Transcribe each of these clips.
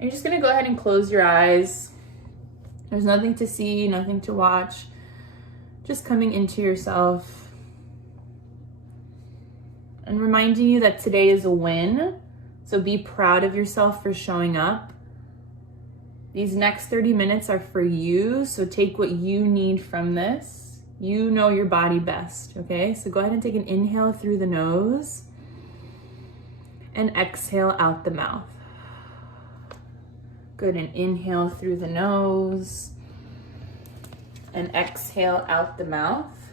And you're just gonna go ahead and close your eyes. There's nothing to see, nothing to watch. Just coming into yourself. And reminding you that today is a win. So be proud of yourself for showing up. These next 30 minutes are for you, so take what you need from this. You know your body best, okay? So go ahead and take an inhale through the nose and exhale out the mouth. Good, and inhale through the nose and exhale out the mouth.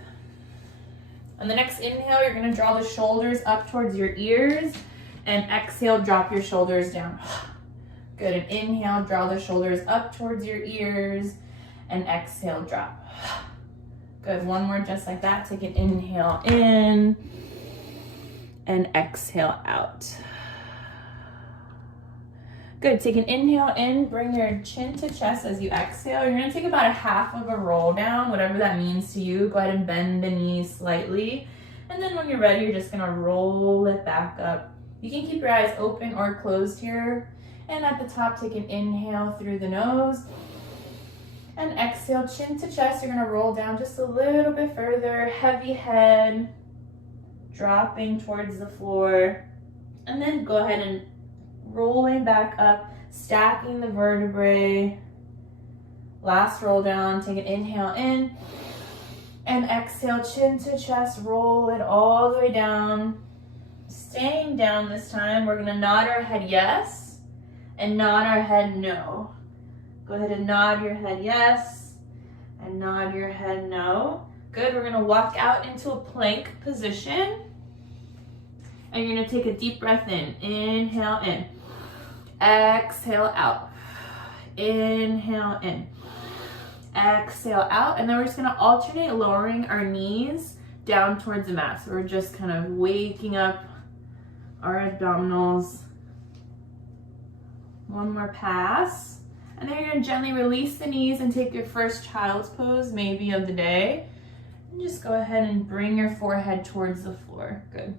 On the next inhale, you're gonna draw the shoulders up towards your ears, and exhale, drop your shoulders down. Good, and inhale, draw the shoulders up towards your ears, and exhale, drop. Good, one more just like that. Take an inhale in, and exhale out. Good, take an inhale in, bring your chin to chest as you exhale. You're gonna take about a half of a roll down, whatever that means to you. Go ahead and bend the knees slightly. And then when you're ready, you're just gonna roll it back up. You can keep your eyes open or closed here. And at the top, take an inhale through the nose. And exhale, chin to chest. You're gonna roll down just a little bit further. Heavy head, dropping towards the floor. And then go ahead and rolling back up, stacking the vertebrae. Last roll down, take an inhale in. And exhale, chin to chest, roll it all the way down. Staying down this time, we're gonna nod our head yes, and nod our head no. Go ahead and nod your head yes, and nod your head no. Good, we're gonna walk out into a plank position. And you're gonna take a deep breath in. Inhale in. Exhale out. Inhale in. Exhale out. And then we're just gonna alternate lowering our knees down towards the mat. So we're just kind of waking up our abdominals. One more pass. And then you're gonna gently release the knees and take your first child's pose, maybe of the day. And just go ahead and bring your forehead towards the floor. Good.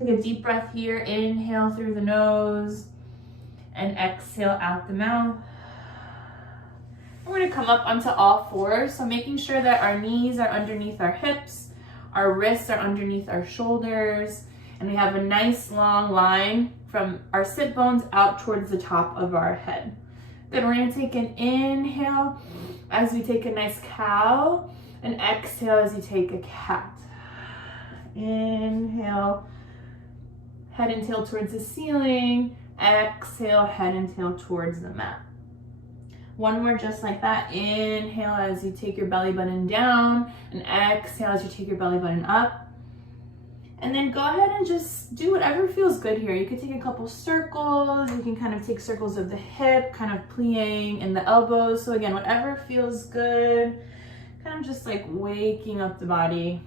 Take a deep breath here. Inhale through the nose and exhale out the mouth. We're gonna come up onto all fours. So making sure that our knees are underneath our hips, our wrists are underneath our shoulders, and we have a nice long line from our sit bones out towards the top of our head. Then we're gonna take an inhale as we take a nice cow, and exhale as you take a cat. Inhale, head and tail towards the ceiling. Exhale, head and tail towards the mat. One more just like that. Inhale as you take your belly button down, and exhale as you take your belly button up. And then go ahead and just do whatever feels good here. You could take a couple circles. You can kind of take circles of the hip, kind of plying in the elbows. So again, whatever feels good. Kind of just like waking up the body.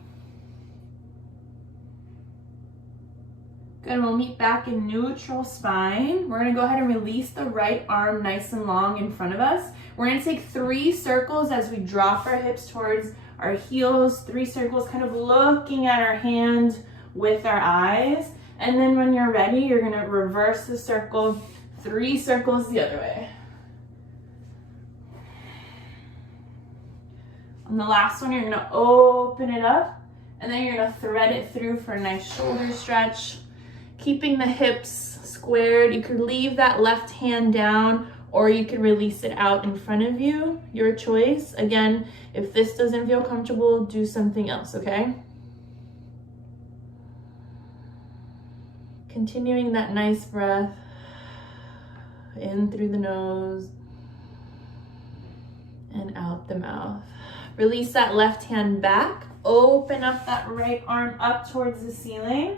Good, we'll meet back in neutral spine. We're gonna go ahead and release the right arm nice and long in front of us. We're gonna take 3 circles as we drop our hips towards our heels. 3 circles, kind of looking at our hand with our eyes. And then when you're ready, you're gonna reverse the circle, 3 circles the other way. On the last one, you're gonna open it up, and then you're gonna thread it through for a nice shoulder stretch. Keeping the hips squared. You could leave that left hand down, or you could release it out in front of you, your choice. Again, if this doesn't feel comfortable, do something else, okay? Continuing that nice breath in through the nose and out the mouth. Release that left hand back. Open up that right arm up towards the ceiling.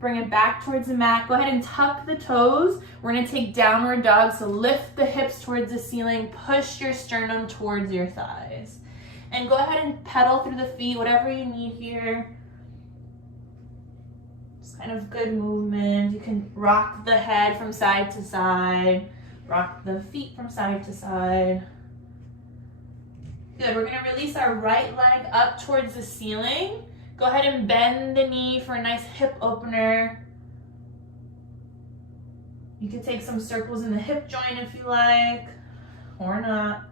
Bring it back towards the mat. Go ahead and tuck the toes. We're gonna take downward dog. So lift the hips towards the ceiling. Push your sternum towards your thighs. And go ahead and pedal through the feet, whatever you need here. Just kind of good movement. You can rock the head from side to side. Rock the feet from side to side. Good, we're gonna release our right leg up towards the ceiling. Go ahead and bend the knee for a nice hip opener. You could take some circles in the hip joint if you like, or not.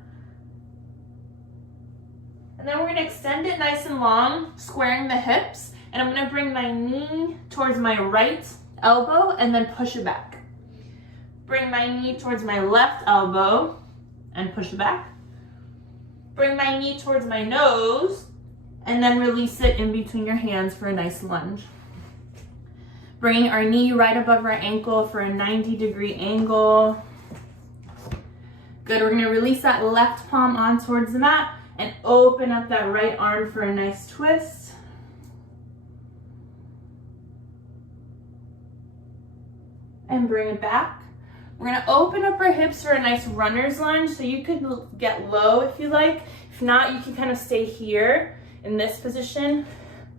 And then we're gonna extend it nice and long, squaring the hips, and I'm gonna bring my knee towards my right elbow and then push it back. Bring my knee towards my left elbow and push it back. Bring my knee towards my nose and then release it in between your hands for a nice lunge. Bringing our knee right above our ankle for a 90-degree angle. Good, we're gonna release that left palm on towards the mat and open up that right arm for a nice twist. And bring it back. We're gonna open up our hips for a nice runner's lunge. So you could get low if you like. If not, you can kind of stay here in this position,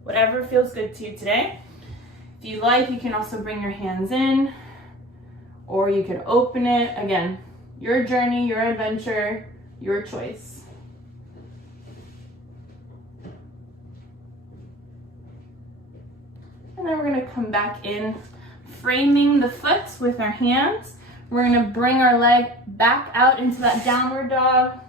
whatever feels good to you today. If you like, you can also bring your hands in, or you could open it. Again, your journey, your adventure, your choice. And then we're gonna come back in, framing the foot with our hands. We're gonna bring our leg back out into that downward dog.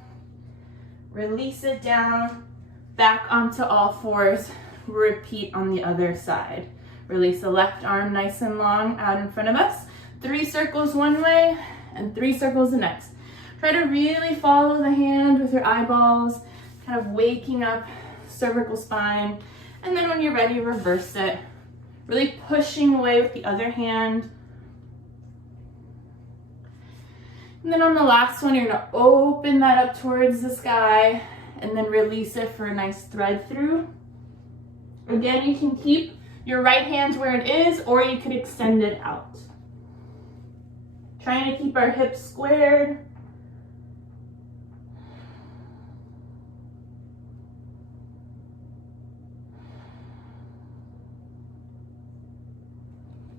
Release it down, back onto all fours. Repeat on the other side. Release the left arm nice and long out in front of us. 3 circles one way and 3 circles the next. Try to really follow the hand with your eyeballs, kind of waking up cervical spine. And then when you're ready, reverse it. Really pushing away with the other hand. And then on the last one, you're gonna open that up towards the sky and then release it for a nice thread through. Again, you can keep your right hand where it is, or you could extend it out. Trying to keep our hips squared.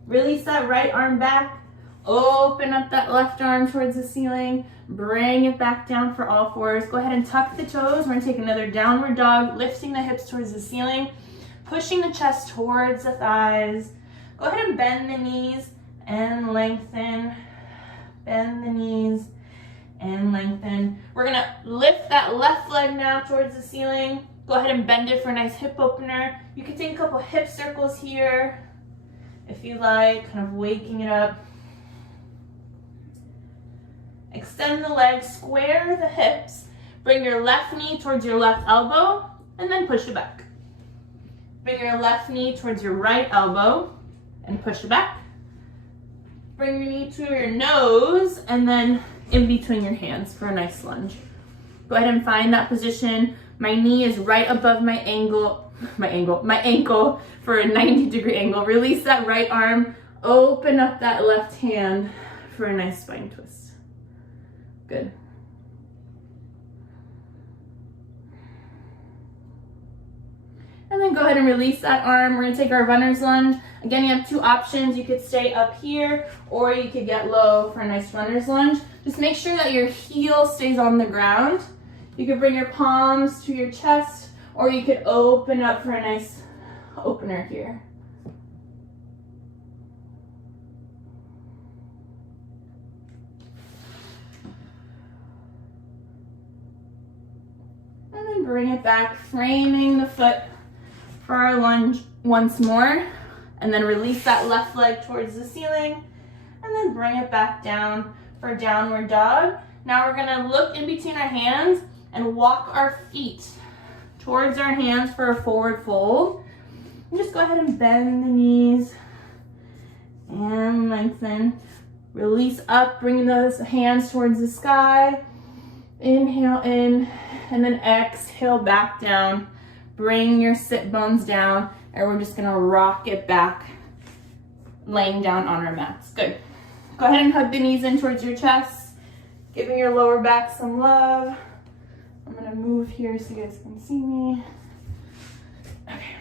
Release that right arm back. Open up that left arm towards the ceiling. Bring it back down for all fours. Go ahead and tuck the toes. We're gonna take another downward dog, lifting the hips towards the ceiling, pushing the chest towards the thighs. Go ahead and bend the knees and lengthen. Bend the knees and lengthen. We're gonna lift that left leg now towards the ceiling. Go ahead and bend it for a nice hip opener. You can take a couple hip circles here if you like, kind of waking it up. Extend the legs, square the hips. Bring your left knee towards your left elbow and then push it back. Bring your left knee towards your right elbow and push it back. Bring your knee to your nose and then in between your hands for a nice lunge. Go ahead and find that position. My knee is right above my ankle for a 90-degree angle. Release that right arm, open up that left hand for a nice spine twist. Good. And then go ahead and release that arm. We're gonna take our runner's lunge. Again, you have 2 options. You could stay up here or you could get low for a nice runner's lunge. Just make sure that your heel stays on the ground. You could bring your palms to your chest or you could open up for a nice opener here. And then bring it back, framing the foot for our lunge once more. And then release that left leg towards the ceiling. And then bring it back down for downward dog. Now we're gonna look in between our hands and walk our feet towards our hands for a forward fold. And just go ahead and bend the knees and lengthen. Release up, bring those hands towards the sky. Inhale in, and then exhale back down. Bring your sit bones down, and we're just gonna rock it back, laying down on our mats. Good. Go ahead and hug the knees in towards your chest, giving your lower back some love. I'm gonna move here so you guys can see me. Okay.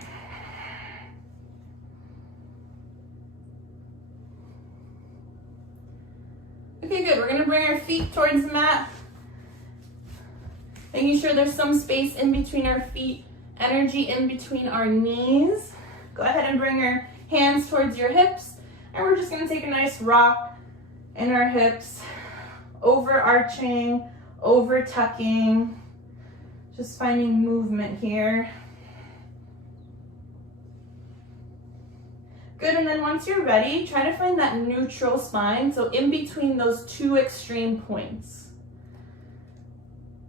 Okay, good. We're gonna bring our feet towards the mat. Making sure there's some space in between our feet, energy in between our knees. Go ahead and bring your hands towards your hips. And we're just gonna take a nice rock in our hips, overarching, over tucking, just finding movement here. Good, and then once you're ready, try to find that neutral spine, so in between those two extreme points.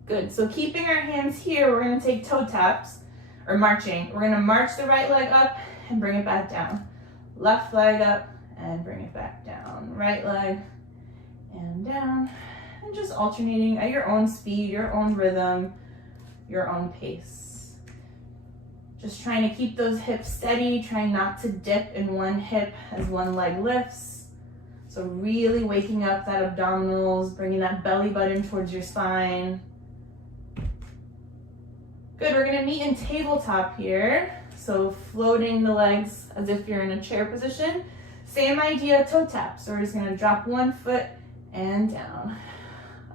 Good, so keeping our hands here, we're gonna take toe taps, or marching. We're gonna march the right leg up and bring it back down. Left leg up and bring it back down. Right leg and down, and just alternating at your own speed, your own rhythm, your own pace. Just trying to keep those hips steady, trying not to dip in one hip as one leg lifts. So really waking up that abdominals, bringing that belly button towards your spine. Good, we're gonna meet in tabletop here. So floating the legs as if you're in a chair position. Same idea, toe tap. So we're just gonna drop one foot and down.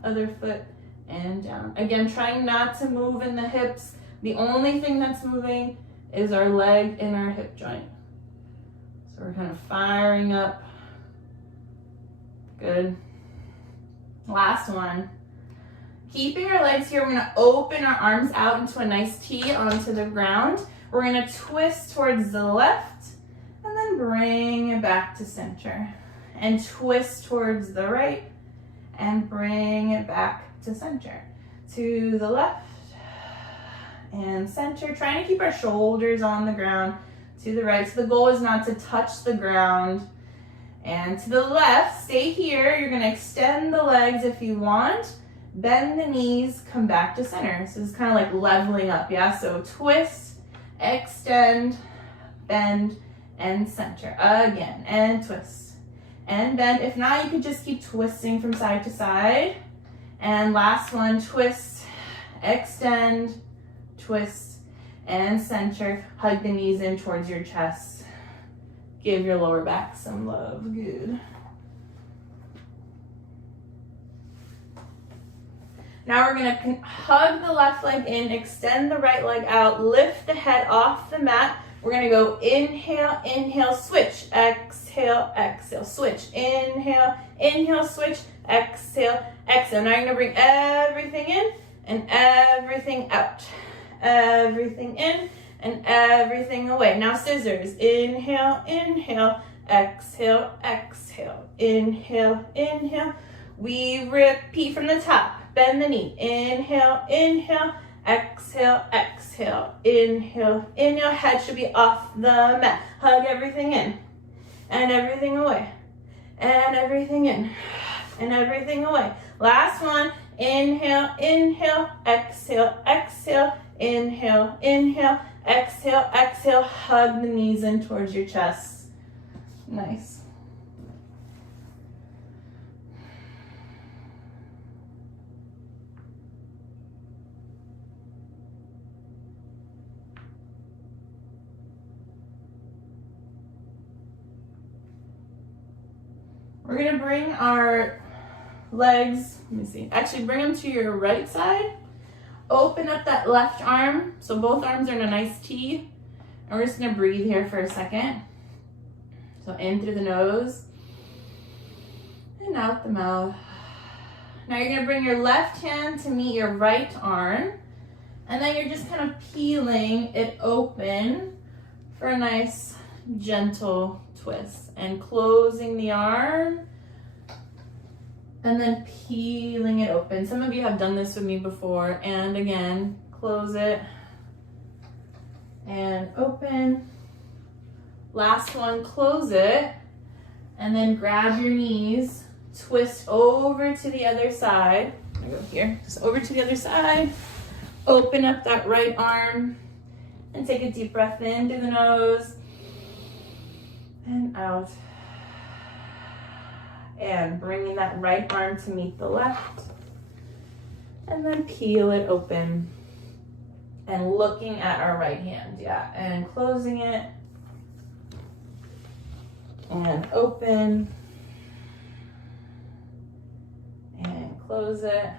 Other foot and down. Again, trying not to move in the hips. The only thing that's moving is our leg and our hip joint. So we're kind of firing up. Good. Last one. Keeping our legs here, we're gonna open our arms out into a nice T onto the ground. We're gonna twist towards the left and then bring it back to center. And twist towards the right and bring it back to center. To the left and center, trying to keep our shoulders on the ground. To the right, so the goal is not to touch the ground. And to the left, stay here. You're gonna extend the legs if you want. Bend the knees, come back to center. So it's kind of like leveling up, yeah? So twist, extend, bend, and center. Again, and twist, and bend. If not, you could just keep twisting from side to side. And last one, twist, extend, twist, and center. Hug the knees in towards your chest. Give your lower back some love. Good. Now we're gonna hug the left leg in, extend the right leg out, lift the head off the mat. We're gonna go inhale, inhale, switch, exhale, exhale, switch, inhale, inhale, switch, exhale, exhale. Now you're gonna bring everything in and everything out. Everything in and everything away. Now scissors, inhale, inhale, exhale, exhale, inhale, inhale. We repeat from the top. Bend the knee. Inhale, inhale, exhale, exhale. Inhale, inhale. Head should be off the mat. Hug everything in and everything away. And everything in and everything away. Last one. Inhale, inhale, exhale, exhale. Inhale, inhale, exhale, exhale. Hug the knees in towards your chest. Nice. We're gonna bring our legs, let me see, actually bring them to your right side. Open up that left arm, so both arms are in a nice T. And we're just gonna breathe here for a second. So in through the nose and out the mouth. Now you're gonna bring your left hand to meet your right arm. And then you're just kind of peeling it open for a nice gentle twist. And closing the arm. And then peeling it open. Some of you have done this with me before. And again, close it. And open. Last one, close it. And then grab your knees. Twist over to the other side. I go here. Just over to the other side. Open up that right arm. And take a deep breath in through the nose. And out. And bringing that right arm to meet the left. And then peel it open. And looking at our right hand, yeah. And closing it. And open. And close it.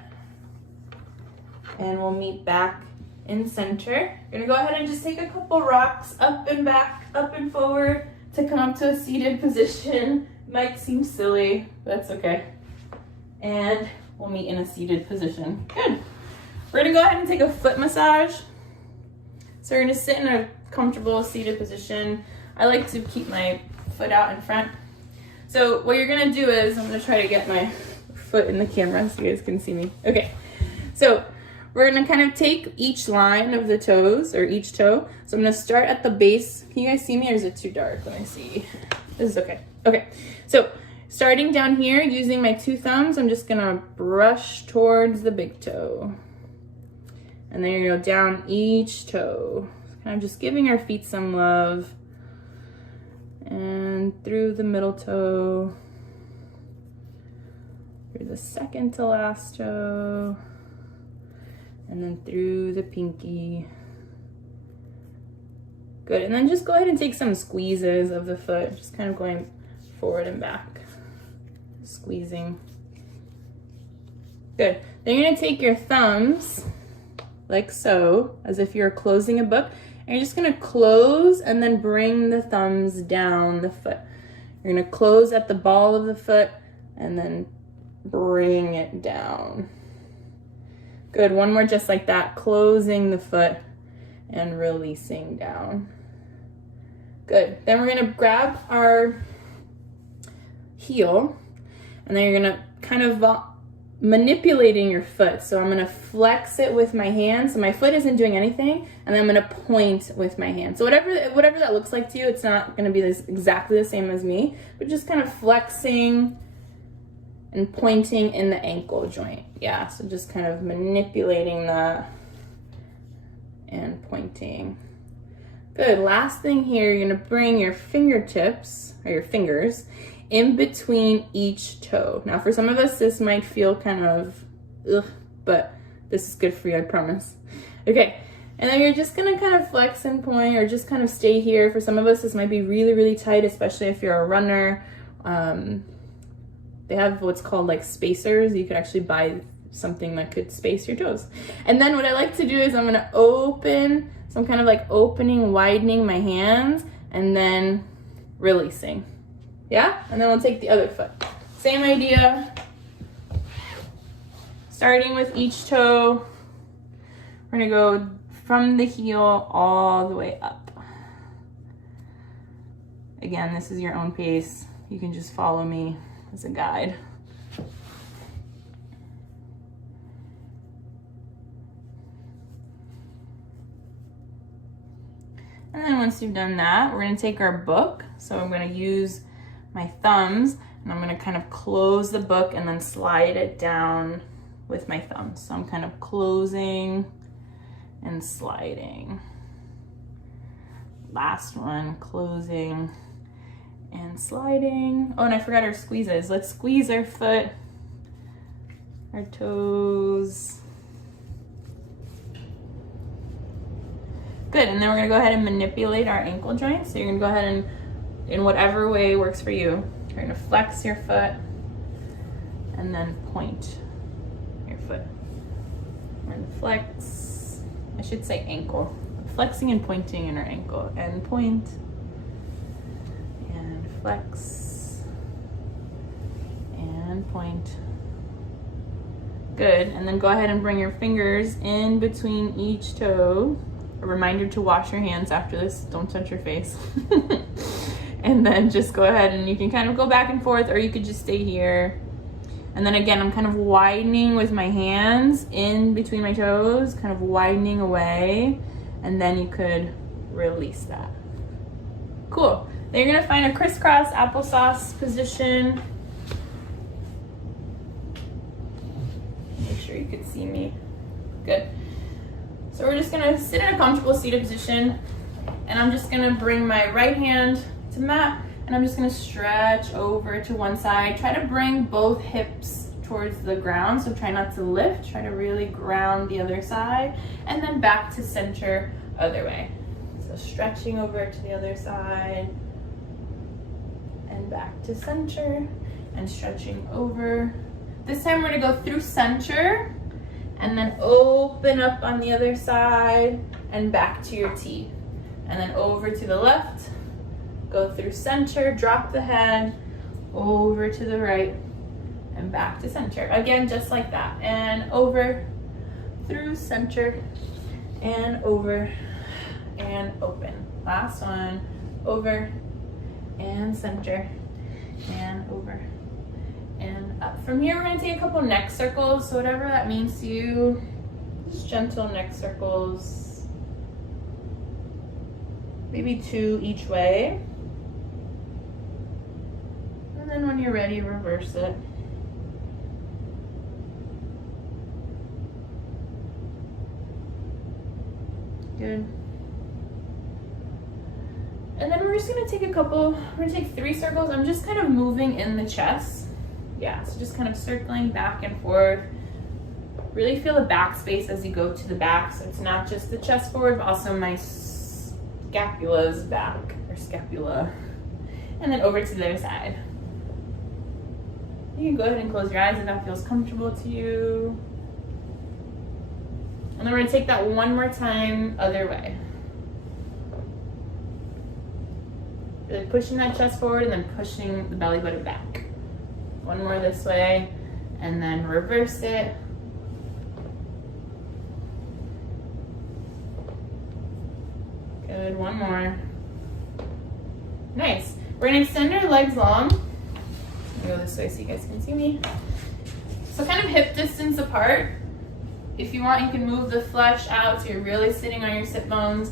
And we'll meet back in center. We're gonna go ahead and just take a couple rocks up and back, up and forward to come up to a seated position. Might seem silly, but that's okay. And we'll meet in a seated position. Good. We're gonna go ahead and take a foot massage. So we're gonna sit in a comfortable seated position. I like to keep my foot out in front. So what you're gonna do is, I'm gonna try to get my foot in the camera so you guys can see me. Okay, so we're gonna kind of take each line of the toes, or each toe. So I'm gonna start at the base. Can you guys see me, or is it too dark? Let me see. This is okay. Okay, so starting down here, using my 2 thumbs, I'm just gonna brush towards the big toe. And then you're gonna go down each toe. Kind of just giving our feet some love. And through the middle toe. Through the second to last toe. And then through the pinky. Good, and then just go ahead and take some squeezes of the foot. Just kind of going forward and back. Squeezing. Good. Then you're gonna take your thumbs, like so, as if you're closing a book, and you're just gonna close and then bring the thumbs down the foot. You're gonna close at the ball of the foot and then bring it down. Good, one more just like that, closing the foot and releasing down. Good, then we're gonna grab our heel, and then you're gonna kind of manipulating your foot. So I'm gonna flex it with my hand, so my foot isn't doing anything, and then I'm gonna point with my hand. So whatever that looks like to you, it's not gonna be exactly the same as me, but just kind of flexing and pointing in the ankle joint. Yeah, so just kind of manipulating that and pointing. Good, last thing here, you're gonna bring your fingertips, or your fingers, in between each toe. Now for some of us, this might feel kind of, ugh, but this is good for you, I promise. Okay, and then you're just gonna kind of flex and point, or just kind of stay here. For some of us, this might be really, really tight, especially if you're a runner. They have what's called like spacers. You could actually buy something that could space your toes. And then what I like to do is I'm gonna open, so I'm kind of like opening, widening my hands, and then releasing. Yeah? And then we'll take the other foot. Same idea. Starting with each toe. We're gonna go from the heel all the way up. Again, this is your own pace. You can just follow me as a guide. And then once you've done that, we're gonna take our book. So I'm gonna use my thumbs, and I'm gonna kind of close the book and then slide it down with my thumbs. So I'm kind of closing and sliding. Last one, closing and sliding. Oh, and I forgot our squeezes. Let's squeeze our foot, our toes. Good, and then we're gonna go ahead and manipulate our ankle joint. So you're gonna go ahead and, in whatever way works for you, you're gonna flex your foot and then point your foot. And flex, I should say ankle. Flexing and pointing in our ankle, and point, and flex, and point. Good, and then go ahead and bring your fingers in between each toe. A reminder to wash your hands after this, don't touch your face. And then just go ahead and you can kind of go back and forth, or you could just stay here. And then again, I'm kind of widening with my hands in between my toes, kind of widening away, and then you could release that. Cool. Then you're gonna find a crisscross applesauce position. Make sure you can see me. Good. So we're just gonna sit in a comfortable seated position, and I'm just gonna bring my right hand to mat, and I'm just gonna stretch over to one side. Try to bring both hips towards the ground, so try not to lift. Try to really ground the other side, and then back to center other way. So stretching over to the other side, and back to center, and stretching over. This time we're gonna go through center, and then open up on the other side and back to your T. And then over to the left, go through center, drop the head, over to the right, and back to center. Again, just like that. And over, through center, and over, and open. Last one, over, and center, and over, and up. From here, we're gonna take a couple neck circles, so whatever that means to you, just gentle neck circles. Maybe 2 each way. And then when you're ready, reverse it. Good. And then we're just gonna take we're gonna take 3 circles. I'm just kind of moving in the chest. Yeah, so just kind of circling back and forth. Really feel the back space as you go to the back, so it's not just the chest forward, but also my scapula's back, or scapula. And then over to the other side. You can go ahead and close your eyes if that feels comfortable to you. And then we're gonna take that one more time, other way. Really pushing that chest forward and then pushing the belly button back. One more this way, and then reverse it. Good, one more. Nice. We're gonna extend our legs long. Go this way so you guys can see me. So kind of hip distance apart. If you want, you can move the flesh out so you're really sitting on your sit bones.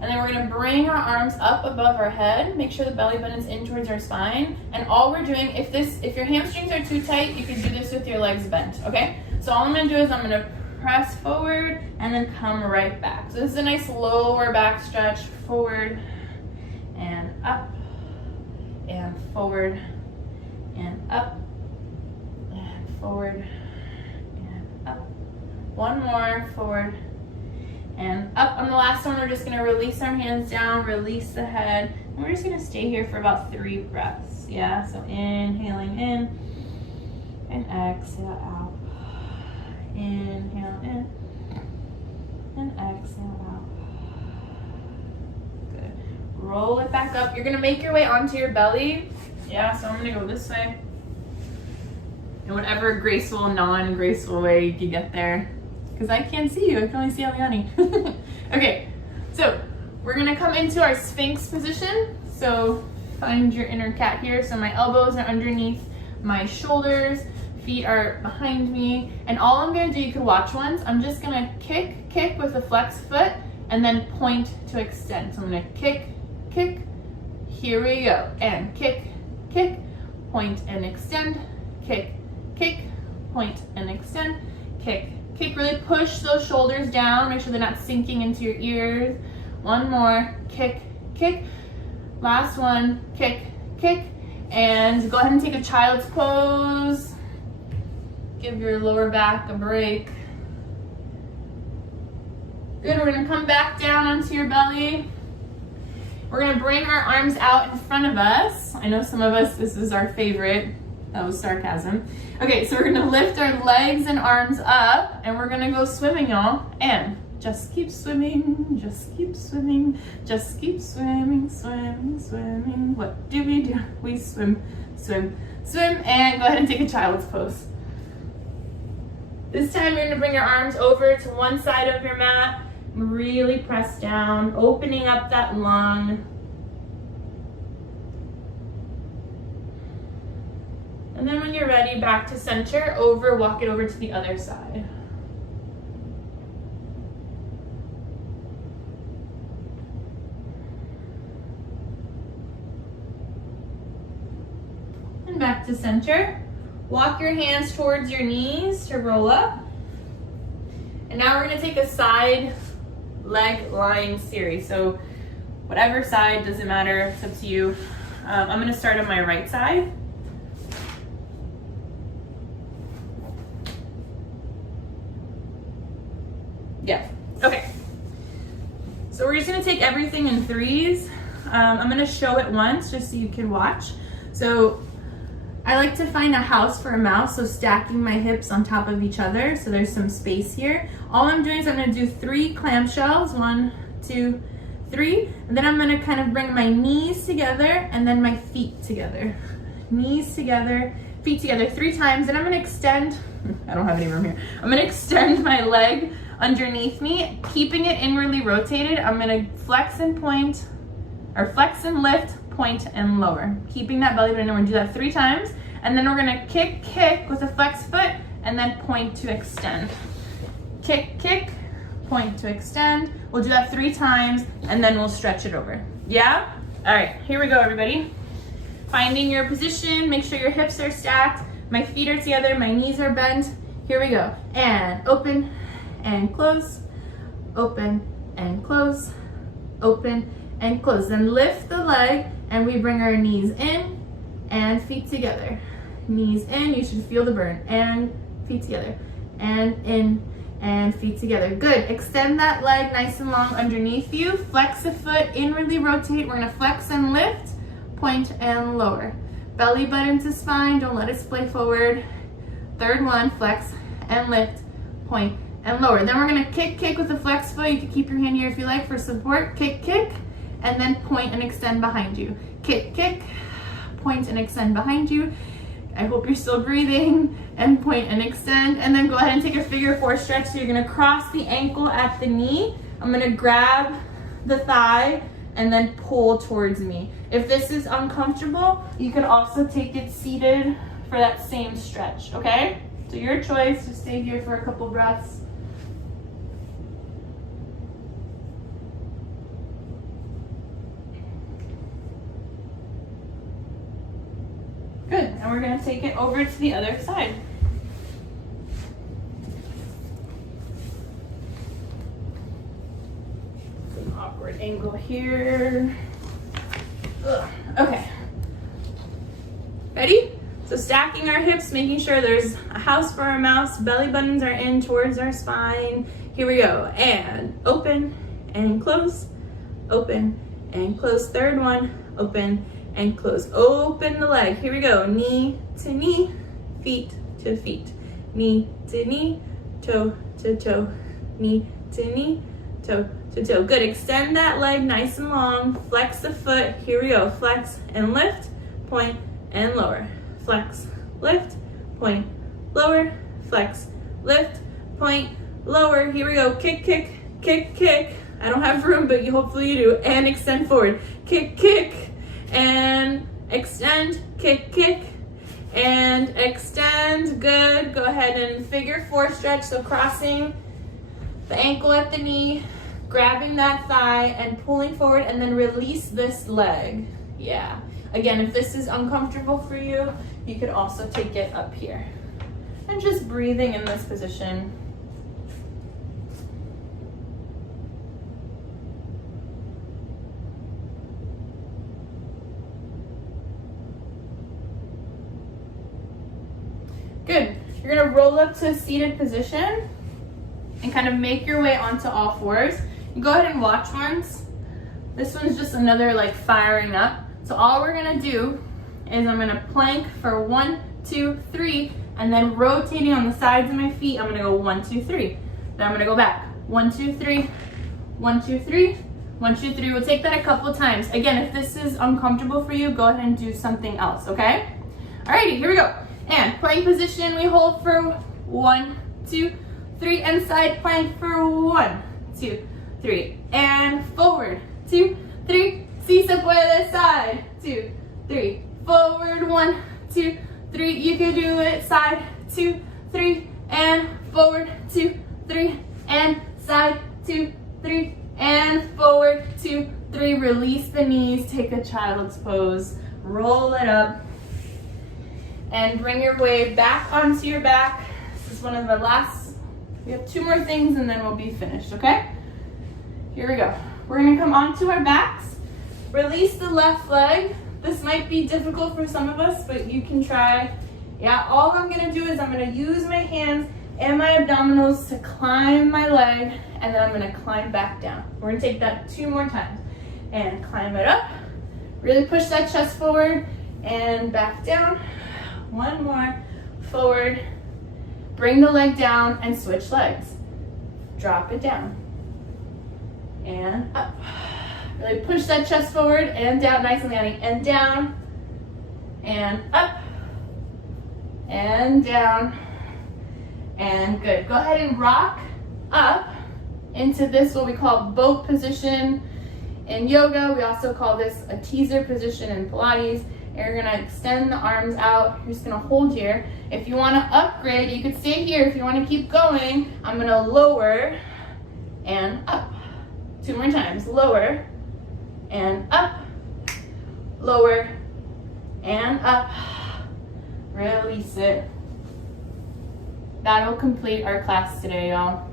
And then we're gonna bring our arms up above our head. Make sure the belly button is in towards our spine. And all we're doing, if your hamstrings are too tight, you can do this with your legs bent, okay? So all I'm gonna do is I'm gonna press forward and then come right back. So this is a nice lower back stretch, forward and up and forward and up and forward and up. One more, forward and up. On the last one, we're just gonna release our hands down, release the head, and we're just gonna stay here for about 3 breaths. Yeah, so inhaling in and exhale out. Inhale in and exhale out. Good. Roll it back up. You're gonna make your way onto your belly. Yeah, so I'm gonna go this way. In whatever graceful, non-graceful way you can get there. Because I can't see you, I can only see Eliani. Okay, so we're gonna come into our Sphinx position. So find your inner cat here. So my elbows are underneath my shoulders, feet are behind me, and all I'm gonna do, you can watch once, I'm just gonna kick with a flex foot, and then point to extend. So I'm gonna kick, here we go, and kick, point and extend, kick, point and extend, kick, really push those shoulders down, make sure they're not sinking into your ears. One more, kick, last one, kick, and go ahead and take a child's pose. Give your lower back a break. Good, we're gonna come back down onto your belly. We're gonna bring our arms out in front of us. I know some of us, this is our favorite. That was sarcasm. Okay, so we're gonna lift our legs and arms up, and we're gonna go swimming, y'all. And just keep swimming, just keep swimming, just keep swimming, swimming. What do? We swim, and go ahead and take a child's pose. This time you're gonna bring your arms over to one side of your mat, really press down, opening up that lung. And then when you're ready, back to center, walk it over to the other side. And back to center. Walk your hands towards your knees to roll up. And now we're gonna take a side leg line series. So whatever side, doesn't matter, it's up to you. I'm gonna start on my right side. Yeah, okay. So we're just gonna take everything in threes. I'm gonna show it once just so you can watch. So I like to find a house for a mouse, so stacking my hips on top of each other so there's some space here. All I'm doing is I'm gonna do 3 clam shells, 1, 2, 3, and then I'm gonna kind of bring my knees together and then my feet together. knees together, feet together 3 times. And I'm gonna extend, I don't have any room here. I'm gonna extend my leg underneath me, keeping it inwardly rotated. I'm gonna flex and point, or flex and lift, point and lower. Keeping that belly button in. We're gonna do that 3 times. And then we're gonna kick, kick with a flex foot, and then point to extend. Kick, kick, point to extend. We'll do that 3 times, and then we'll stretch it over. Yeah? All right, here we go, everybody. Finding your position, make sure your hips are stacked, my feet are together, my knees are bent. Here we go. And open and close, open and close, open and close. Then lift the leg, and we bring our knees in and feet together. Knees in, you should feel the burn, and feet together, and in, and feet together. Good. Extend that leg nice and long underneath you. Flex the foot, inwardly rotate. We're gonna flex and lift, point and lower. Belly button to spine, don't let it splay forward. Third one, flex and lift, point and lower. Then we're gonna kick, kick with the flex foot. You can keep your hand here if you like for support. Kick, kick, and then point and extend behind you. Kick, kick, point and extend behind you. I hope you're still breathing, and point and extend, and then go ahead and take a figure 4 stretch. So you're gonna cross the ankle at the knee. I'm gonna grab the thigh and then pull towards me. If this is uncomfortable, you can also take it seated for that same stretch, okay? So your choice, just stay here for a couple breaths. Good, and we're gonna take it over to the other side. An awkward angle here. Ugh. Okay. Ready? So stacking our hips, making sure there's a house for our mouse, belly buttons are in towards our spine. Here we go, and open and close, open and close. Third one, open and close. Open the leg. Here we go. Knee to knee, feet to feet. Knee to knee, toe to toe. Knee to knee, toe to toe. Good. Extend that leg nice and long. Flex the foot. Here we go. Flex and lift, point and lower. Flex, lift, point, lower. Flex, lift, point, lower. Here we go. Kick, kick, kick, kick. I don't have room, but hopefully you do. And extend forward. Kick, kick. And extend, kick, kick, and extend. Good. Go ahead and figure 4 stretch. So crossing the ankle at the knee, grabbing that thigh and pulling forward, and then release this leg. Yeah. Again, if this is uncomfortable for you, you could also take it up here. And just breathing in this position. Good. You're gonna roll up to a seated position and kind of make your way onto all 4s. Go ahead and watch once. This one's just another like firing up. So all we're gonna do is I'm gonna plank for 1, 2, 3, and then rotating on the sides of my feet, I'm gonna go 1, 2, 3. Then I'm gonna go back. 1, 2, 3, 1, 2, 3, 1, 2, 3. We'll take that a couple times. Again, if this is uncomfortable for you, go ahead and do something else, okay? Alrighty, here we go. And plank position, we hold for 1, 2, 3, and side plank for 1, 2, 3, and forward, 2, 3, si se puede, side, 2, 3, forward, 1, 2, 3, you can do it, side, 2, 3, and forward, 2, 3, and side, 2, 3, and forward, 2, 3, release the knees, take a child's pose, roll it up, and bring your way back onto your back. This is one of the last, we have 2 more things and then we'll be finished, okay? Here we go. We're gonna come onto our backs, release the left leg. This might be difficult for some of us, but you can try. Yeah, all I'm gonna do is I'm gonna use my hands and my abdominals to climb my leg, and then I'm gonna climb back down. We're gonna take that 2 more times. And climb it up, really push that chest forward, and back down. 1 more, forward, bring the leg down and switch legs. Drop it down, and up. Really push that chest forward and down, nice and landing, and down, and up, and down, and good. Go ahead and rock up into this, what we call boat position in yoga. We also call this a teaser position in Pilates. And you're gonna extend the arms out. You're just gonna hold here. If you wanna upgrade, you could stay here. If you wanna keep going, I'm gonna lower and up. 2 more times, lower and up, lower and up. Release it. That'll complete our class today, y'all.